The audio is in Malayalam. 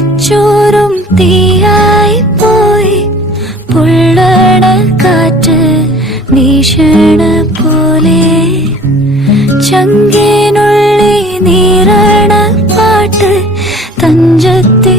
കത്തിച്ചോറും തീയായി പോയി പൊള്ളണ കാറ്റ് വീശണ പോലെ ചങ്കിനുള്ളി നീറണ പാട്ട് തഞ്ചത്തിൽ